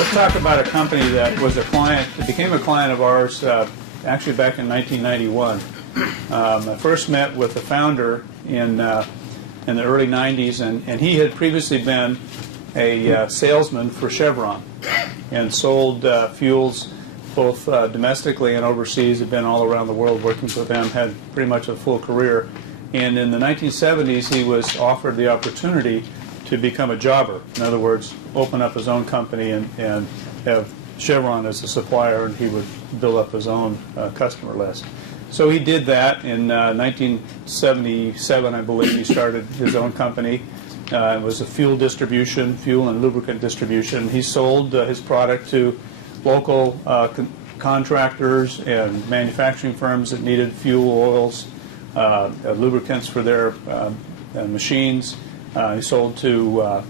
Let's talk about a company that was a client, it became a client of ours actually back in 1991. I first met with the founder in the early 90s, and he had previously been a salesman for Chevron and sold fuels both domestically and overseas. Had been all around the world working for them, had pretty much a full career. And in the 1970s, he was offered the opportunity to become a jobber. In other words, open up his own company and have Chevron as a supplier, and he would build up his own customer list. So he did that in 1977, I believe. He started his own company. It was a fuel distribution, fuel and lubricant distribution. He sold his product to local contractors and manufacturing firms that needed fuel, oils, lubricants for their machines. He sold to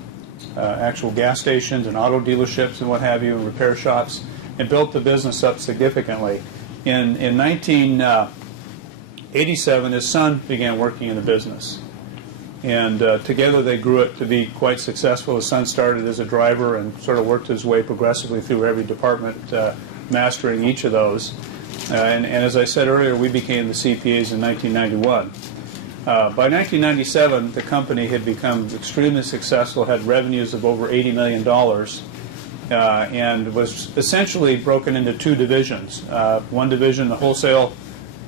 actual gas stations and auto dealerships and what have you, and repair shops, and built the business up significantly. In 1987, his son began working in the business. And together they grew it to be quite successful. His son started as a driver and sort of worked his way progressively through every department, mastering each of those. And as I said earlier, we became the CPAs in 1991. By 1997, the company had become extremely successful, had revenues of over $80 million, and was essentially broken into two divisions. One division, the wholesale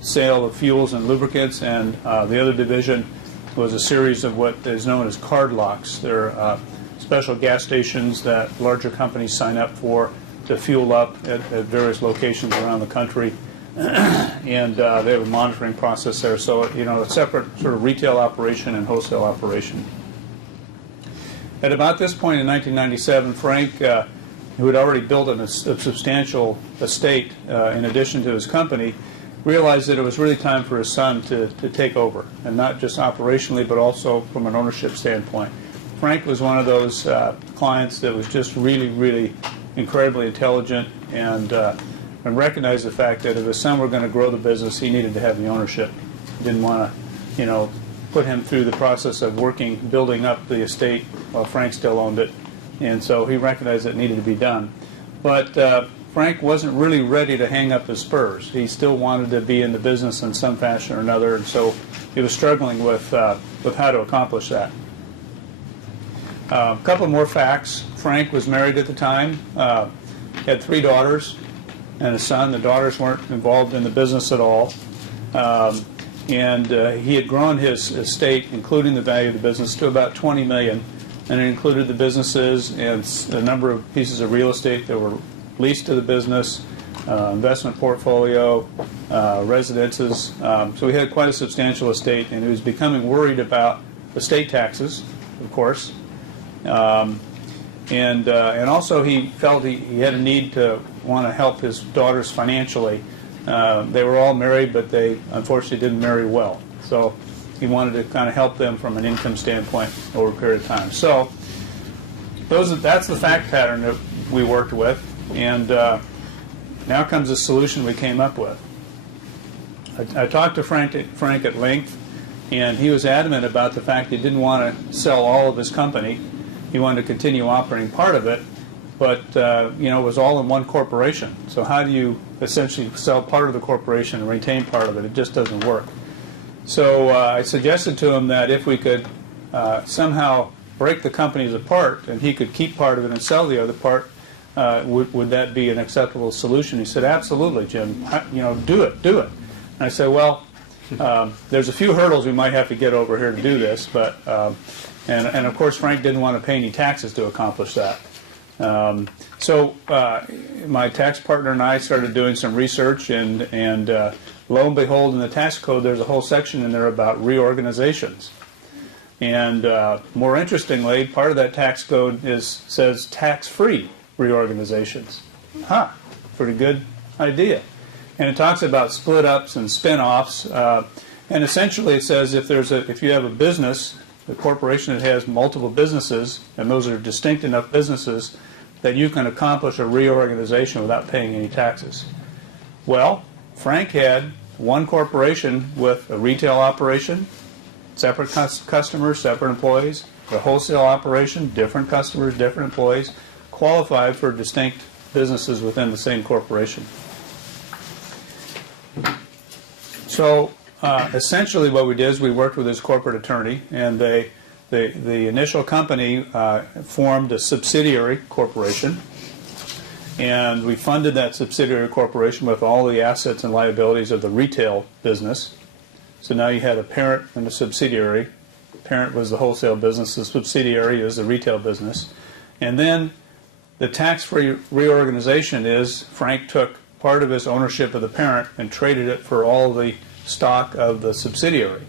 sale of fuels and lubricants, and the other division was a series of what is known as card locks. They're special gas stations that larger companies sign up for to fuel up at various locations around the country. And they have a monitoring process there. So, you know, a separate sort of retail operation and wholesale operation. At about this point in 1997, Frank, who had already built a substantial estate in addition to his company, realized that it was really time for his son to take over, and not just operationally, but also from an ownership standpoint. Frank was one of those clients that was just really, really incredibly intelligent and recognized the fact that if his son were going to grow the business, he needed to have the ownership. He didn't want to, you know, put him through the process of building up the estate while Frank still owned it, and so he recognized that it needed to be done. But Frank wasn't really ready to hang up his spurs. He still wanted to be in the business in some fashion or another, and so he was struggling with how to accomplish that. A couple more facts. Frank was married at the time, had 3 daughters and a son. The daughters weren't involved in the business at all. And he had grown his estate, including the value of the business, to about $20 million. And it included the businesses and a number of pieces of real estate that were leased to the business, investment portfolio, residences. So he had quite a substantial estate, and he was becoming worried about estate taxes, of course. And also he felt he had a need to want to help his daughters financially. They were all married, but they unfortunately didn't marry well. So he wanted to kind of help them from an income standpoint over a period of time. So that's the fact pattern that we worked with. And now comes the solution we came up with. I talked to Frank at length, and he was adamant about the fact he didn't want to sell all of his company. He wanted to continue operating part of it, but you know, it was all in one corporation. So how do you essentially sell part of the corporation and retain part of it? It just doesn't work. So I suggested to him that if we could somehow break the companies apart and he could keep part of it and sell the other part, would that be an acceptable solution? He said, absolutely, Jim. You know, do it. And I said, well, there's a few hurdles we might have to get over here to do this, but and of course Frank didn't want to pay any taxes to accomplish that. So my tax partner and I started doing some research, and lo and behold, in the tax code there's a whole section in there about reorganizations. And more interestingly, part of that tax code says tax-free reorganizations. Pretty good idea. And it talks about split-ups and spin-offs, and essentially it says if you have a business, a corporation that has multiple businesses, and those are distinct enough businesses, that you can accomplish a reorganization without paying any taxes. Well, Frank had one corporation with a retail operation, separate customers, separate employees, a wholesale operation, different customers, different employees, qualified for distinct businesses within the same corporation. So essentially what we did is we worked with his corporate attorney, and the initial company formed a subsidiary corporation, and we funded that subsidiary corporation with all the assets and liabilities of the retail business. So now you had a parent and a subsidiary. The parent was the wholesale business, the subsidiary is the retail business. And then the tax-free reorganization is Frank took part of his ownership of the parent and traded it for all the stock of the subsidiary.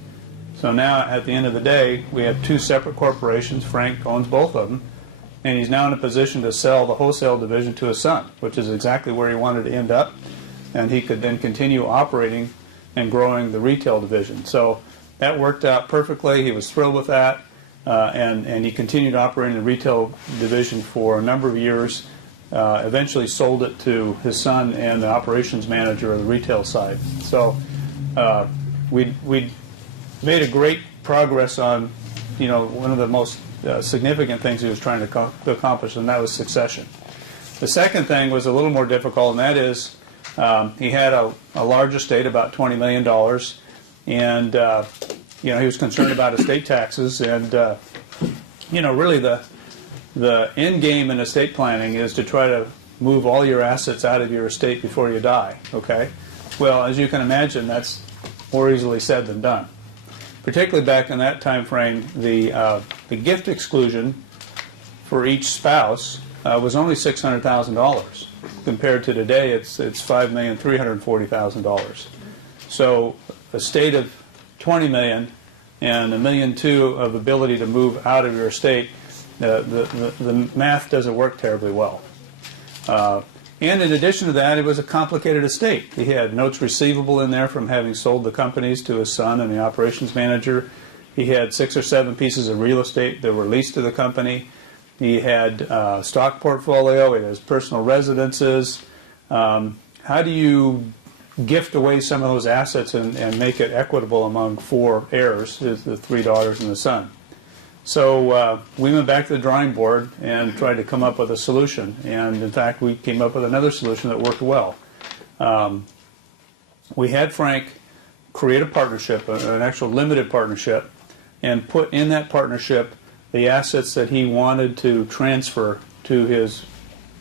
So now at the end of the day, we have two separate corporations. Frank owns both of them, and he's now in a position to sell the wholesale division to his son, which is exactly where he wanted to end up, and he could then continue operating and growing the retail division. So that worked out perfectly. He was thrilled with that, and he continued operating the retail division for a number of years. Eventually sold it to his son and the operations manager of the retail side. So we made a great progress on, one of the most significant things he was trying to accomplish, and that was succession. The second thing was a little more difficult, and that is he had a large estate, about $20 million, and he was concerned about estate taxes, and really the end game in estate planning is to try to move all your assets out of your estate before you die, okay? Well, as you can imagine, that's more easily said than done. Particularly back in that time frame, the gift exclusion for each spouse was only $600,000. Compared to today, it's $5,340,000. So a state of $20 million and $1.2 million of ability to move out of your estate, the math doesn't work terribly well. And in addition to that, it was a complicated estate. He had notes receivable in there from having sold the companies to his son and the operations manager. He had 6 or 7 pieces of real estate that were leased to the company. He had a stock portfolio. He has personal residences. How do you gift away some of those assets and make it equitable among 4 heirs, the 3 daughters and the son? So we went back to the drawing board and tried to come up with a solution. And in fact, we came up with another solution that worked well. We had Frank create a partnership, an actual limited partnership, and put in that partnership the assets that he wanted to transfer to his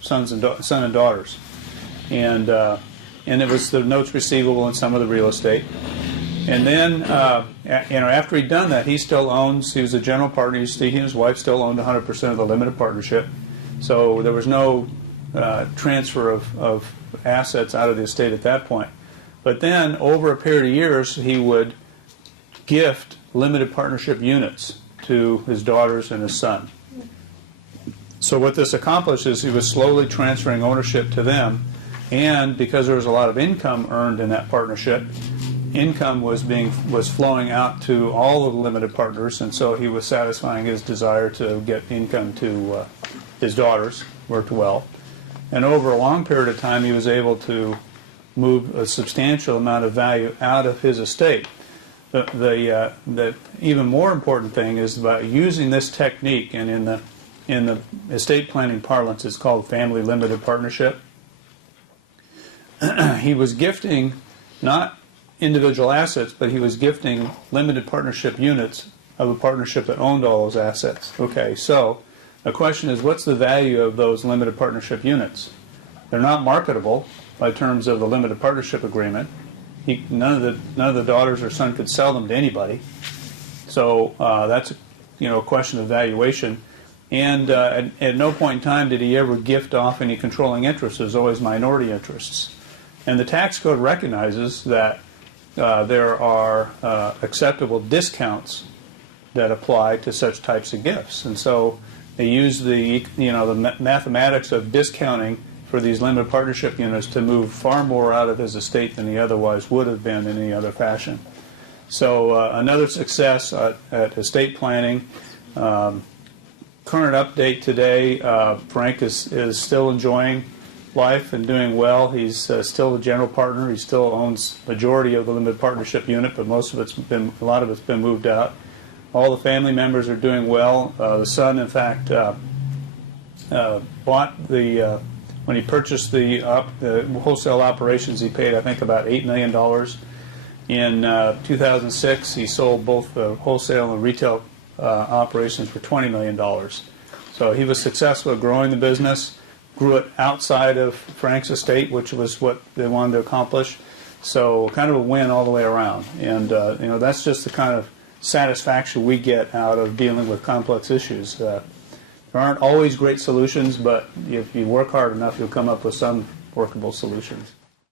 son and daughters. And it was the notes receivable and some of the real estate. And then, after he'd done that, he was a general partner. He and his wife still owned 100% of the limited partnership. So there was no transfer of assets out of the estate at that point. But then, over a period of years, he would gift limited partnership units to his daughters and his son. So what this accomplished is he was slowly transferring ownership to them, and because there was a lot of income earned in that partnership, income was flowing out to all of the limited partners, and so he was satisfying his desire to get income to his daughters. Worked well. And over a long period of time, he was able to move a substantial amount of value out of his estate. The even more important thing is about using this technique, and in the estate planning parlance, it's called family limited partnership. He was gifting not individual assets, but he was gifting limited partnership units of a partnership that owned all those assets. Okay, so the question is, what's the value of those limited partnership units? They're not marketable by terms of the limited partnership agreement. None of the daughters or son could sell them to anybody. So that's a question of valuation. And at no point in time did he ever gift off any controlling interests. There's always minority interests. And the tax code recognizes that there are acceptable discounts that apply to such types of gifts. And so they use the mathematics of discounting for these limited partnership units to move far more out of his estate than he otherwise would have been in any other fashion. So another success at estate planning. Current update today, Frank is still enjoying life and doing well. He's still a general partner. He still owns majority of the limited partnership unit, but a lot of it's been moved out. All the family members are doing well. The son, in fact, bought the, when he purchased the wholesale operations, he paid, I think, about $8 million. In 2006, he sold both the wholesale and retail operations for $20 million. So he was successful at growing the business, grew it outside of Frank's estate, which was what they wanted to accomplish. So kind of a win all the way around. And you know, that's just the kind of satisfaction we get out of dealing with complex issues. There aren't always great solutions, but if you work hard enough, you'll come up with some workable solutions.